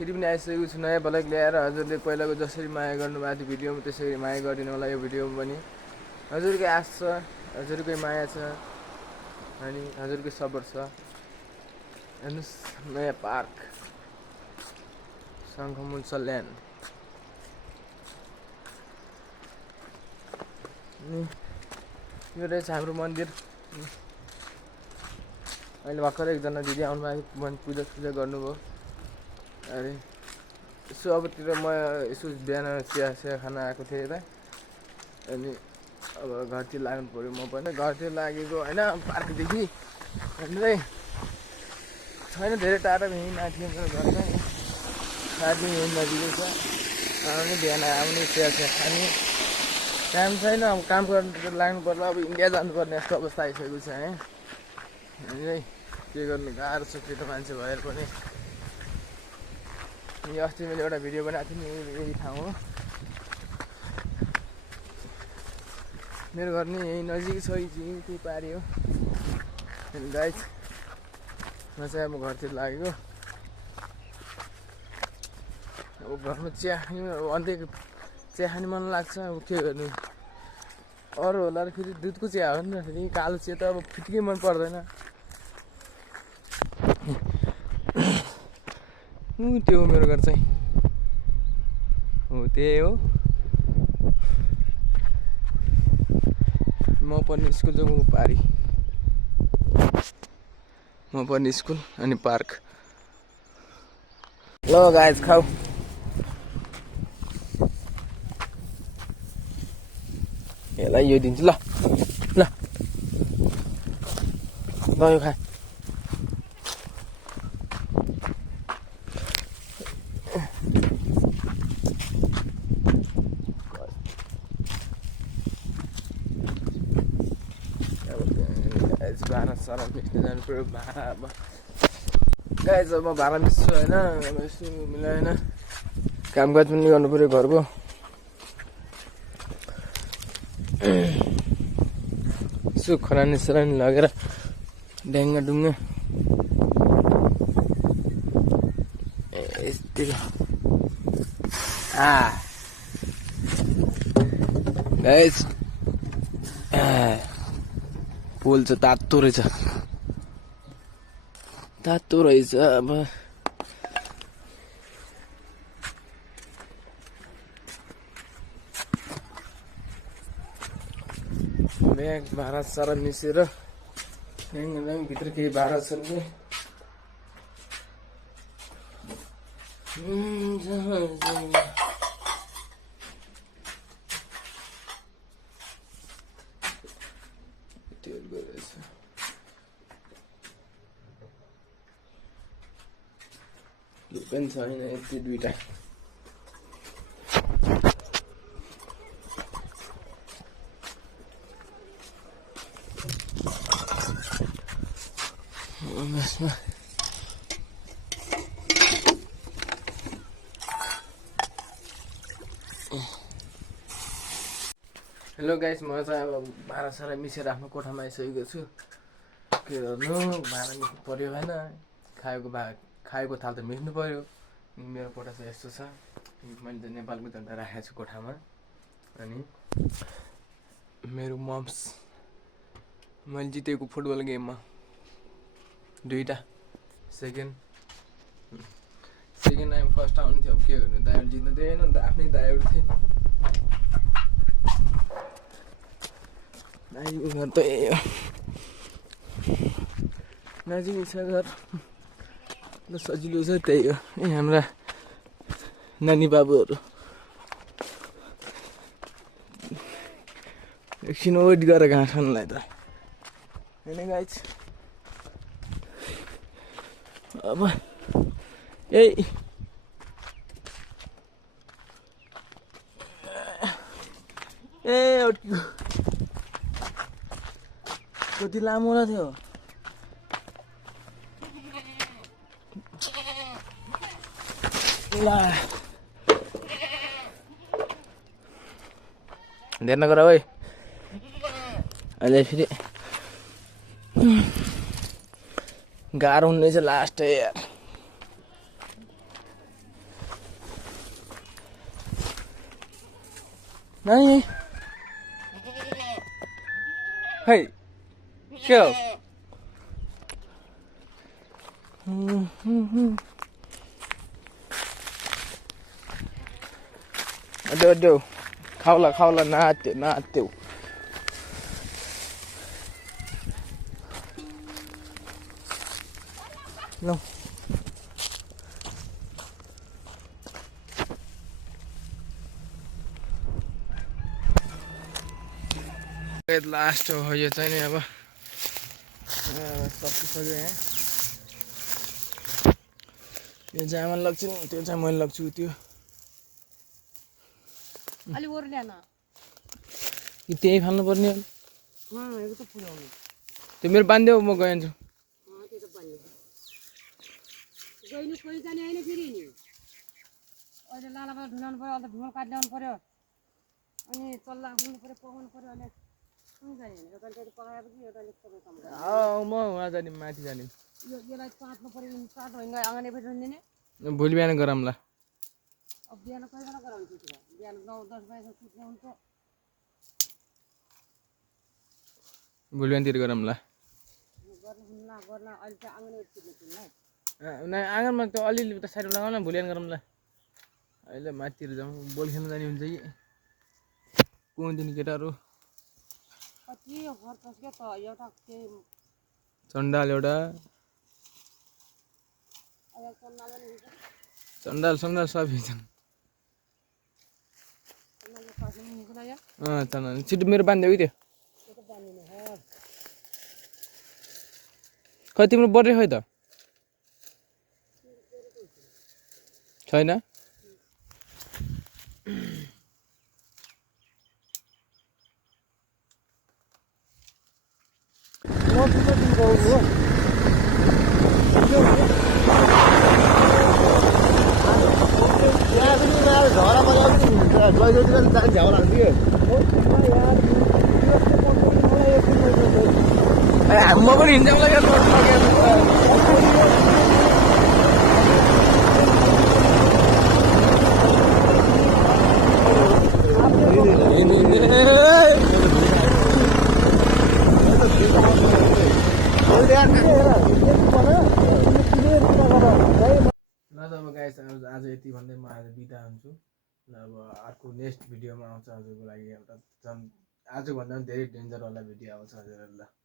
फेरि पनि आइसकेको छु नयाँ ब्लग ल्याएर। हजुरले पहिलाको जसरी माया गर्नुभएको थियो भिडियोमा त्यसरी माया गरिदिनु होला यो भिडियोमा पनि। हजुरकै आश छ, हजुरकै माया छ अनि हजुरकै सपोर्ट छ। हेर्नुहोस् नयाँ पार्क शङ्खमुल सल्यान। यो रहेछ हाम्रो मन्दिर। अहिले भर्खर एकजना दिदी आउनुभएको पूजा गर्नुभयो अरे। यसो अबतिर म यसो बिहान चिया खाना आएको थिएँ यता अनि अब घरतिर लाग्नु पऱ्यो। म पनि घरतिर लागेको होइन पार्कदेखि हाम्रै छैन धेरै टाढा यहीँ माथि मेरो घर चाहिँ साथी यहीँ नजिकै छ। आउने बिहान आउने चिया खाने काम छैन। अब काम गर्नु लाग्नु पर्ला। अब इन्डिया जानुपर्ने यस्तो अवस्था आइसकेको छ है। अनि के गर्नु गाह्रो छ केटो मान्छे भएर पनि। यो अस्ति मैले एउटा भिडियो बनाएको थिएँ नि यही ठाउँ हो। मेरो घर नि यहीँ नजिकै छ त्यही पारि हो। अनि गाइस म चाहिँ अब घरतिर लागेको। अब घरमा चिया खाने अन्त्य चिया खाने मन लाग्छ। अब के गर्नु अरू होला र फेरि दुधको चिया हो नि त। फेरि कालो चिया त अब फिटिकै मन पर्दैन। त्यो हो मेरो घर चाहिँ हो त्यही हो। म पढ्ने स्कुल चाहिँ पारि। म पढ्ने स्कुल अनि पार्क। ल गाइस खाऊ। यसलाई यो दिन्छु ल ल ल यो खा। भाडा सारा मिच्न जानु पऱ्यो। भाडा अब गाइस अब म भाडा मिच्छु होइन। अब यसो मिलाएन कामकाज पनि गर्नु पऱ्यो घरको। यसो खरानी सरानी लगेर ड्याङ्गा डुङ्गा यस्तै गाइस पोल चाहिँ तातो रहेछ अब ब्याग भाडा सारा मिसेर भित्र केही भाडा छन् कि पनि छैन यति दुईटा। हेलो गाइस म चाहिँ अब भाडा सारा मिसेर आफ्नो कोठामा आइसकेको छु। के गर्नु भाडा मिच्नु पर्यो होइन। खाएको थाल त मिच्नु पर्यो। मेरो कोठा चाहिँ यस्तो छ। मैले त नेपालको झन्डा राखेको छु कोठामा। अनि मेरो मम्स मैले जितेको फुटबल गेममा दुईटा सेकेन्ड टाइम फर्स्ट आउनु थियो। अब के गर्नु दाइहरू जित्नु दिएन नि त आफ्नै दाइहरू थिए। दाइको घर त नजिकै छ घर सजिलो छ त्यही हो। हाम्रा नानी बाबुहरू एकछिन वेट गरेर घाँस खानलाई त होइन गाइस। अब यही कति लामो होला थियो। ध्यान नगर है अहिले फेरि गाह्रो हुने चाहिँ लास्ट यार। नानी खै के हो अड्यो खाउला नाच्यो ल लास्ट हो यो चाहिँ नि अब सकिसक्यो यहाँ यो चाहिँ आमाले लग्छु नि त्यो चाहिँ मैले लग्छु त्यो अलि ओर ल्यान कि त्यही फाल्नु पर्ने त्यो मेरो बान्देऊ म गइन्छु गइनु कोही जाने होइन फेरि नि अहिले लालाबाट ढुलाउनु पर्यो अन्त ढुङ्गा काटिल्याउनु पर्यो अनि चल्ला हुनु पर्यो पकाउनु पर्यो अहिले कुन जाने होइन एउटा पकाएपछि एउटा सबै काम म उहाँ जाने माथि जाने यसलाई काट्नु पर्यो काट्नु होइन आँगन बजी दिने भोलि बिहान गरौँला अब बिहान कहिले बेला गराउँछु बिहान 9-10 बजी सुत्ने हुन्छ भोलि बिहानतिर गरौँला गर्न अहिले चाहिँ आँगन सुत्ने आँगनमा त्यो अलिअलि त साइडमा लगाउन भोलि बिहान गरौँला अहिले माथितिर जाउँ बल खेल्न जाने हुन्छ कि कुदिने केटाहरू कति खर्च के त एउटा चण्डाल एउटा चण्डाल सबै छन् चण्डाल छिटो मेरो बान्दियो कि त्यो खै तिम्रो बर्थडे खै त छैन म पनि हिँड्छ आज यति भन्दै म आज बिदा हुन्छु ल अब अर्को नेक्स्ट भिडियोमा आउँछ हजुरको लागि एउटा झन् आजभन्दा पनि धेरै डेन्जरवाला भिडियो आउँछ हजुरहरूलाई